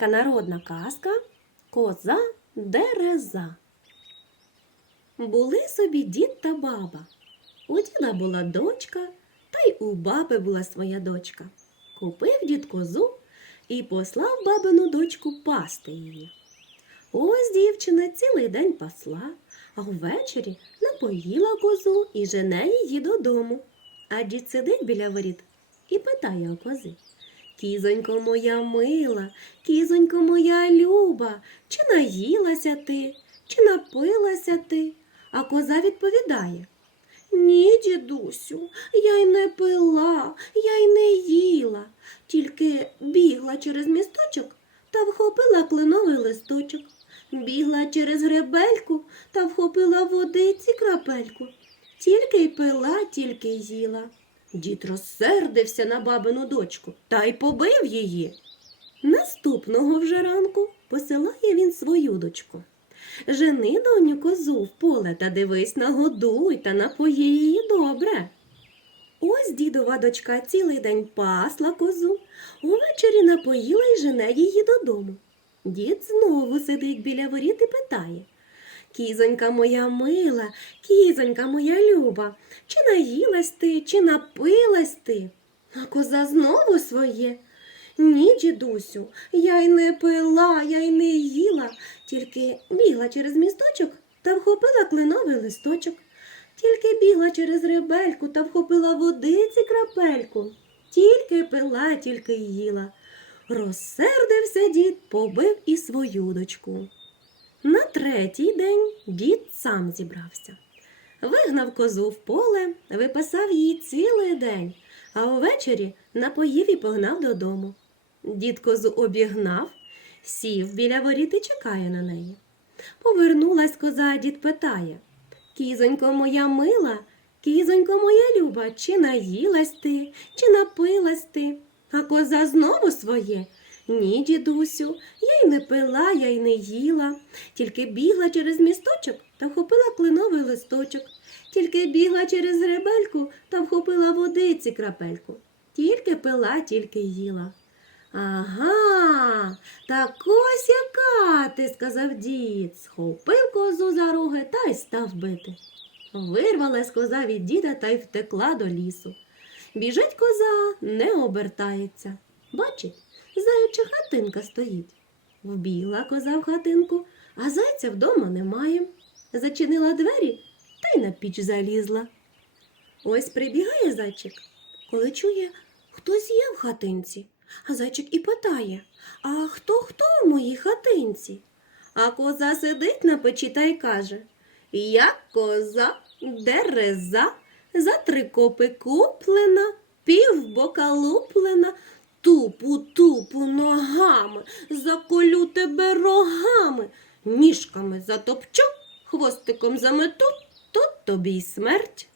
Українська народна казка Коза Дереза. Були собі дід та баба. У діда була дочка, та й у баби була своя дочка. Купив дід козу і послав бабину дочку пасти її. Ось дівчина цілий день пасла, а ввечері напоїла козу і жене її додому. А дід сидить біля воріт і питає у кози. Кізонько моя мила, кізонько моя люба, чи наїлася ти, чи напилася ти? А коза відповідає. Ні, дідусю, я й не пила, я й не їла, тільки бігла через місточок та вхопила кленовий листочок. Бігла через гребельку та вхопила водиці крапельку. Тільки й пила, тільки й їла. Дід розсердився на бабину дочку та й побив її. Наступного вже ранку посилає він свою дочку. Жени доню козу в поле та дивись, нагодуй та напої її добре. Ось дідова дочка цілий день пасла козу, увечері напоїла й жене її додому. Дід знову сидить біля воріт і питає. Кізонька моя мила, кізонька моя люба, чи наїлась ти, чи напилась ти? А коза знову своє. Ні, дідусю, я й не пила, я й не їла, тільки бігла через місточок та вхопила кленовий листочок, тільки бігла через ребельку та вхопила водиці крапельку, тільки пила, тільки їла. Розсердився дід, побив і свою дочку. На третій день дід сам зібрався. Вигнав козу в поле, випасав її цілий день, а увечері напоїв і погнав додому. Дід козу обігнав, сів біля воріт і чекає на неї. Повернулась коза, дід питає Кізонько моя мила, кізонько моя люба, чи наїлась ти, чи напилась ти? А коза знову своє. Ні, дідусю, я й не пила, я й не їла, тільки бігла через місточок та вхопила кленовий листочок, тільки бігла через гребельку та вхопила водиці крапельку, тільки пила, тільки їла. Ага, так ось яка ти, сказав дід, схопив козу за роги та й став бити. Вирвалась коза від діда та й втекла до лісу. Біжить коза, не обертається. Бачить, заяча хатинка стоїть. Вбігла коза в хатинку, а зайця вдома немає. Зачинила двері та й на піч залізла. Ось прибігає зайчик, коли чує, хтось є в хатинці. А зайчик і питає А хто хто в моїй хатинці? А коза сидить на печі та й каже Я коза, дереза, за три копи куплена, пів бока луплена, тупу тупу ногами, заколю тебе рогами, ніжками затопчу, хвостиком замету, тут тобі й смерть.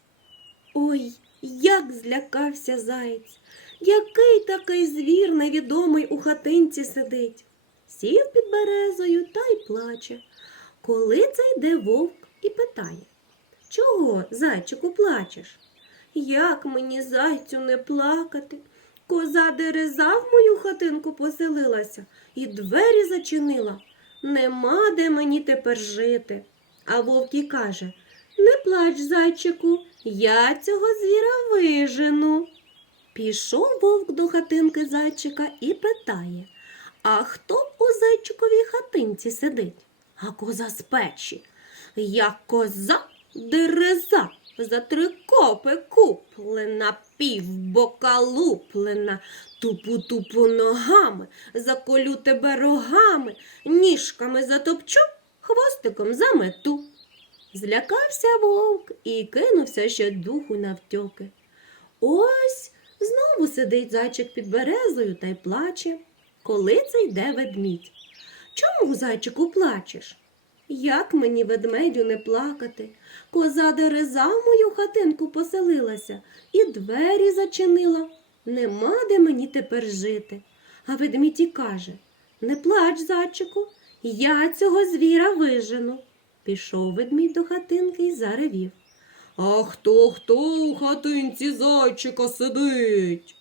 Ой, як злякався заєць. Який такий звір невідомий у хатинці сидить? Сів під березою та й плаче. Коли це йде вовк і питає Чого, зайчику, плачеш? Як мені, зайцю, не плакати? Коза дереза в мою хатинку поселилася і двері зачинила. Нема де мені тепер жити. А вовк і каже Не плач, зайчику, я цього звіра вижену. Пішов вовк до хатинки зайчика і питає А хто у зайчиковій хатинці сидить? А коза з печі. Я коза дереза, за три копи куплена, півбока луплена, тупу-тупу ногами, заколю тебе рогами, ніжками затопчу, хвостиком замету. Злякався вовк і кинувся ще духу навтьоки. Ось знову сидить зайчик під березою та й плаче. Коли це йде ведмідь? Чому, зайчику, плачеш? Як мені, ведмедю, не плакати? Коза дереза в мою хатинку поселилася і двері зачинила. Нема де мені тепер жити. А ведмідь і каже Не плач, зайчику, я цього звіра вижену. Пішов ведмідь до хатинки і заревів. А хто хто у хатинці зайчика сидить?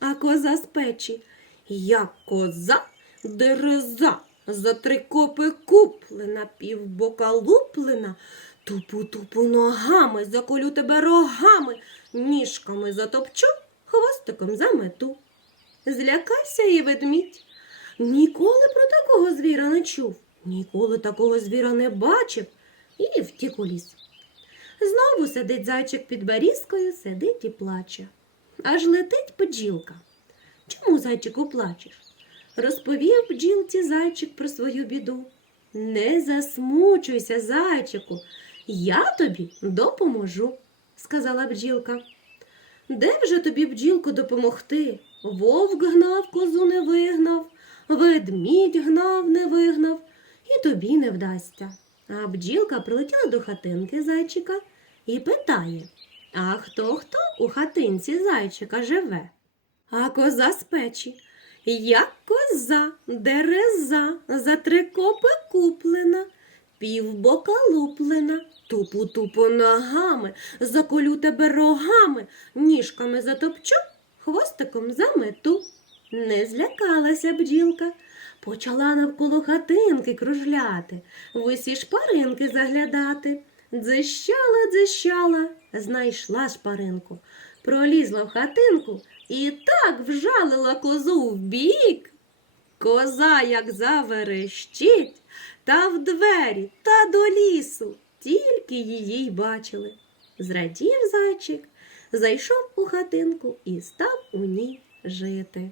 А коза з печі. Я коза, дереза, за три копи куплена, півбока луплена, тупу-тупу ногами, заколю тебе рогами, ніжками затопчу, хвостиком замету. Злякався і ведмідь. Ніколи про такого звіра не чув, ніколи такого звіра не бачив і втік у ліс. Знову сидить зайчик під берізкою, сидить і плаче. Аж летить бджілка. Чому, зайчику, плачеш? Розповів бджілці зайчик про свою біду. Не засмучуйся, зайчику, я тобі допоможу, сказала бджілка. Де вже тобі, бджілку, допомогти? Вовк гнав, козу не вигнав, ведмідь гнав, не вигнав, і тобі не вдасться. А бджілка прилетіла до хатинки зайчика і питає: А хто хто у хатинці зайчика живе? А коза з печі. Я коза, дереза, за три копи куплена, півбока луплена, тупу-тупу ногами, заколю тебе рогами, ніжками затопчу, хвостиком замету. Не злякалася бджілка, почала навколо хатинки кружляти, в усі шпаринки заглядати. Дзищала, дзищала, знайшла шпаринку, пролізла в хатинку і так вжалила козу в бік. Коза, як заверещить, та в двері, та до лісу, тільки її й бачили. Зрадів зайчик, зайшов у хатинку і став у ній жити.